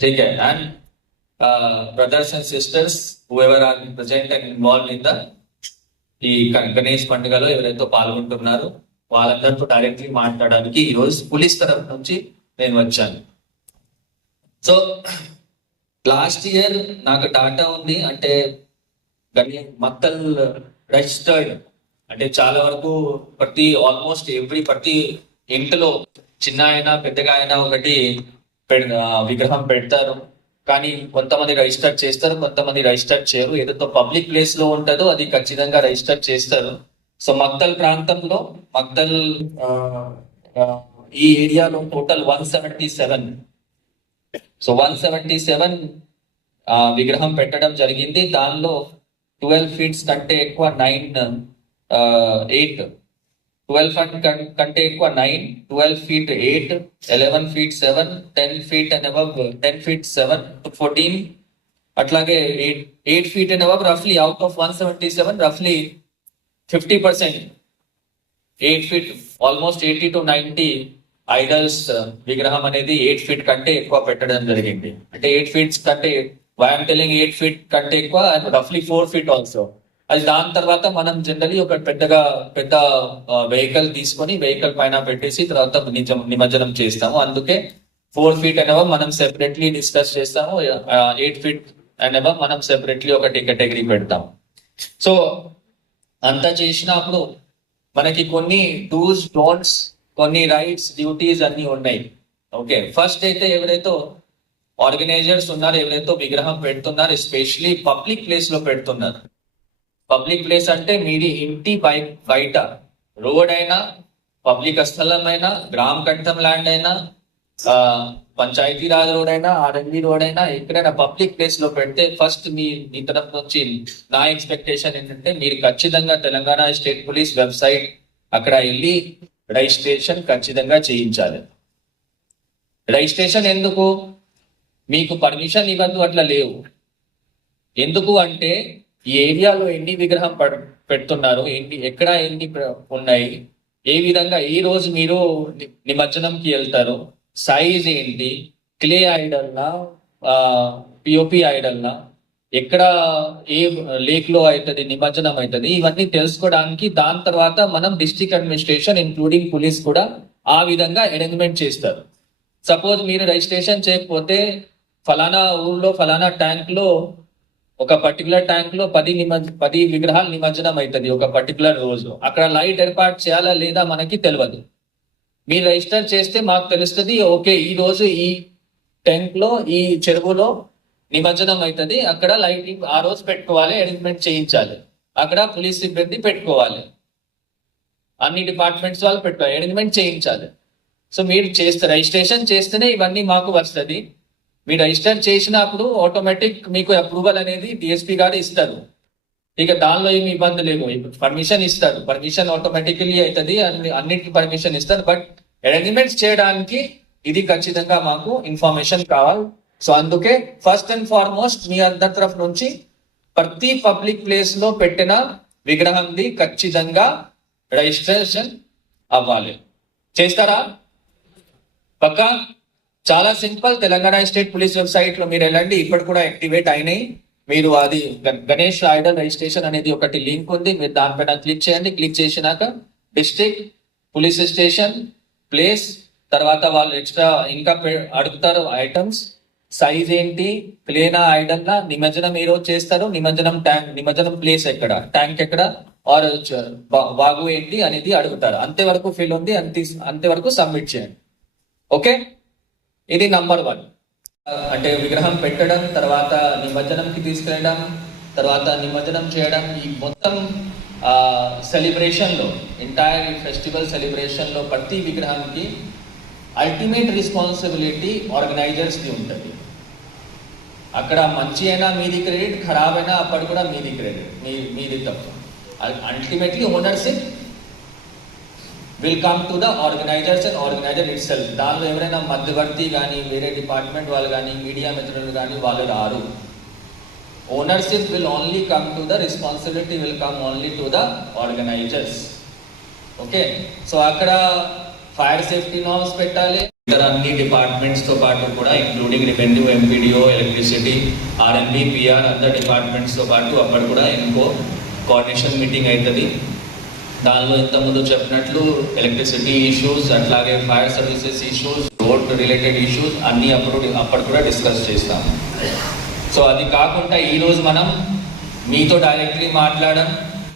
ठीक है. And brothers and sisters, whoever are present and involved in the ఈ గణేష్ పండుగలో ఎవరైతే పాల్గొంటున్నారో వాళ్ళందరితో డైరెక్ట్లీ మాట్లాడడానికి ఈ రోజు పోలీస్ తరఫు నుంచి నేను వచ్చాను. సో లాస్ట్ ఇయర్ నాకు డాటా ఉంది, అంటే మక్కల్ రిజిస్టర్డ్ అంటే చాలా వరకు ఆల్మోస్ట్ ప్రతి ఇంటిలో చిన్న అయినా పెద్దగా అయినా ఒకటి విగ్రహం పెడతారు. కానీ కొంతమంది రిజిస్టర్ చేస్తారు, కొంతమంది రిజిస్టర్ చేయరు. ఏదైతే పబ్లిక్ ప్లేస్ లో ఉంటుందో అది ఖచ్చితంగా రిజిస్టర్ చేస్తారు. సో మక్తల్ ప్రాంతంలో ఈ ఏరియాలో టోటల్ 177 సో 177 విగ్రహం పెట్టడం జరిగింది. దానిలో 12 ఫీట్స్ కంటే ఎక్కువ 12 కంటే ఎక్కువ 9, 12 feet 8, 11 feet 7, 10 feet and above 10 feet 7 to 14, అట్లాగే 8 feet and above roughly out of 177 roughly 50%, 8 feet almost 80 to 90 idols విగ్రహం అనేది 8 feet కంటే ఎక్కువ పెట్టడం జరిగింది. అంటే 8 feet కంటే ఐఎమ్ టెలింగ్ 8 feet కంటే ఎక్కువ అండ్ రఫ్లీ 4 feet ఆల్సో. అది దాని తర్వాత మనం జనరలీ ఒక పెద్ద వెహికల్ తీసుకొని వెహికల్ పైన పెట్టేసి తర్వాత నిమజ్జనం చేస్తాము. అందుకే 4 feet and above మనం సెపరేట్లీ డిస్కస్ చేస్తాము, 8 feet and above మనం సెపరేట్లీ ఒక కేటగిరీ పెడతాము. సో అంతా చేసినప్పుడు మనకి కొన్ని డూస్ డోంట్స్, కొన్ని రైట్స్, డ్యూటీస్ అన్ని ఉన్నాయి. ఓకే, ఫస్ట్ అయితే ఎవరైతే ఆర్గనైజర్స్ ఉన్నారో, ఎవరైతే విగ్రహం పెడుతున్నారు, ఎస్పెషలీ పబ్లిక్ ప్లేస్ లో పెడుతున్నారు. పబ్లిక్ ప్లేస్ అంటే మీది ఇంటి బయట రోడ్ అయినా, పబ్లిక్ స్థలం అయినా, గ్రామ కంఠం ల్యాండ్ అయినా, పంచాయతీ రాజ్ రోడ్ అయినా, ఆర్ఎన్బి రోడ్ అయినా, ఎక్కడైనా పబ్లిక్ ప్లేస్ లో పెడితే ఫస్ట్ మీ తరఫు నుంచి నా ఎక్స్పెక్టేషన్ ఏంటంటే మీరు ఖచ్చితంగా తెలంగాణ స్టేట్ పోలీస్ వెబ్సైట్ అక్కడ వెళ్ళి రిజిస్ట్రేషన్ ఖచ్చితంగా చేయించాలి. రిజిస్ట్రేషన్ ఎందుకు? మీకు పర్మిషన్ ఇవ్వద్దు, అట్లా లేవు. ఎందుకు అంటే ఈ ఏరియాలో ఎన్ని విగ్రహం పెడుతున్నారు, ఎక్కడ ఎన్ని ఉన్నాయి, ఏ విధంగా ఈ రోజు మీరు నిమజ్జనంకి వెళ్తారు, సైజ్ ఏంటి, క్లే ఐడల్నా, పిఓపి ఐడల్నా, ఎక్కడ ఏ లేక్ లో అవుతుంది నిమజ్జనం అవుతుంది, ఇవన్నీ తెలుసుకోవడానికి దాని తర్వాత మనం డిస్ట్రిక్ట్ అడ్మినిస్ట్రేషన్ ఇంక్లూడింగ్ పోలీస్ కూడా ఆ విధంగా అరేంజ్మెంట్ చేస్తారు. సపోజ్ మీరు రిజిస్ట్రేషన్ చేయకపోతే ఫలానా ఊళ్ళో ఫలానా ట్యాంక్ లో ఒక పర్టికులర్ ట్యాంక్ లో 10 విగ్రహాలు నిమజ్జనం అవుతుంది ఒక పర్టికులర్ రోజు. అక్కడ లైట్ ఏర్పాటు చేయాలా లేదా మనకి తెలియదు. మీరు రిజిస్టర్ చేస్తే మాకు తెలుస్తుంది, ఓకే ఈ రోజు ఈ ట్యాంక్ లో ఈ చెరువులో నిమజ్జనం అవుతుంది, అక్కడ లైటింగ్ ఆ రోజు పెట్టుకోవాలి, అరేంజ్మెంట్ చేయించాలి, అక్కడ పోలీస్ సిబ్బంది పెట్టుకోవాలి, అన్ని డిపార్ట్మెంట్స్ వాళ్ళు పెట్టుకోవాలి, అరేంజ్మెంట్ చేయించాలి. సో మీరు రిజిస్ట్రేషన్ చేస్తేనే ఇవన్నీ మాకు వస్తుంది. మీరు రిజిస్టర్ చేసినప్పుడు ఆటోమేటిక్ మీకు అప్రూవల్ అనేది డిఎస్పీ గారు ఇస్తారు. ఇక దానిలో ఏమి ఇబ్బంది లేదు, పర్మిషన్ ఇస్తారు, పర్మిషన్ ఆటోమేటికలీ అవుతుంది, అన్నిటికీ పర్మిషన్ ఇస్తారు. బట్ అరేంజ్మెంట్స్ చేయడానికి ఇది ఖచ్చితంగా మాకు ఇన్ఫర్మేషన్ కావాలి. సో అందుకే ఫస్ట్ అండ్ ఫార్మోస్ట్ మీ అందరి తరఫు నుంచి ప్రతి పబ్లిక్ ప్లేస్ లో పెట్టిన విగ్రహంది ఖచ్చితంగా రిజిస్ట్రేషన్ అవ్వాలి. చేస్తారా? పక్కా? చాలా simple. Telangana state police website లో మీరు వెళ్ళండి, ఇప్పటి కూడా యాక్టివేట్ అయినాయి. మీరు అది గణేష్ ఐడల్ రిజిస్ట్రేషన్ అనేది ఒకటి లింక్ ఉంది, మీరు దానిపైన క్లిక్ చేయండి. క్లిక్ చేసినాక డిస్ట్రిక్ట్, పోలీస్ స్టేషన్, ప్లేస్, తర్వాత వాళ్ళు ఎక్స్ట్రా ఇంకా అడుగుతారు ఐటమ్స్, సైజ్ ఏంటి, ప్లేనా ఐడల్నా, నిమజ్జనం ఏ రోజు చేస్తారు, నిమజ్జనం ప్లేస్ ఎక్కడ, ట్యాంక్ ఎక్కడ, ఆర్ వాగు ఏంటి అనేది అడుగుతారు. అంతేవరకు ఫిల్ ఉంది, అంతేవరకు సబ్మిట్ చేయండి. ఓకే, ఇది నంబర్ 1. అంటే విగ్రహం పెట్టడం, తర్వాత నిమజ్జనంకి తీసుకెళ్ళడం, తర్వాత నిమజ్జనం చేయడం, ఈ మొత్తం సెలబ్రేషన్లో, ఎంటైర్ ఫెస్టివల్ సెలబ్రేషన్లో ప్రతి విగ్రహానికి అల్టిమేట్ రెస్పాన్సిబిలిటీ ఆర్గనైజర్స్ది ఉంటుంది. అక్కడ మంచి అయినా మీది క్రెడిట్, ఖరాబ్ అయినా అప్పటి కూడా మీది క్రెడిట్, మీది తప్పు. Ultimately ownership will come to the organizers and organizer itself. దానిలో ఎవరైనా మధ్యవర్తి కానీ, వేరే డిపార్ట్మెంట్ వాళ్ళు కానీ, మీడియా మిత్రులు కానీ వాళ్ళు రారు. Ownership will only come to the, responsibility will come only to the organisers. Okay, so అక్కడ ఫైర్ సేఫ్టీ నార్మ్స్ పెట్టాలి. ఇతర అన్ని డిపార్ట్మెంట్స్ తో పాటు కూడా including revenue, MPDO, electricity, RMB, PR అందర్ డిపార్ట్మెంట్స్ తో పాటు అక్కడ కూడా ఇంకో కోఆర్డినేషన్ మీటింగ్ అవుతుంది. దానిలో ఇంతకుముందు చెప్పినట్లు ఎలక్ట్రిసిటీ ఇష్యూస్, అట్లాగే fire services issues, road related issues అన్నీ అప్పుడు కూడా డిస్కస్ చేస్తాము. సో అది కాకుండా ఈరోజు మనం మీతో డైరెక్ట్లీ మాట్లాడడం,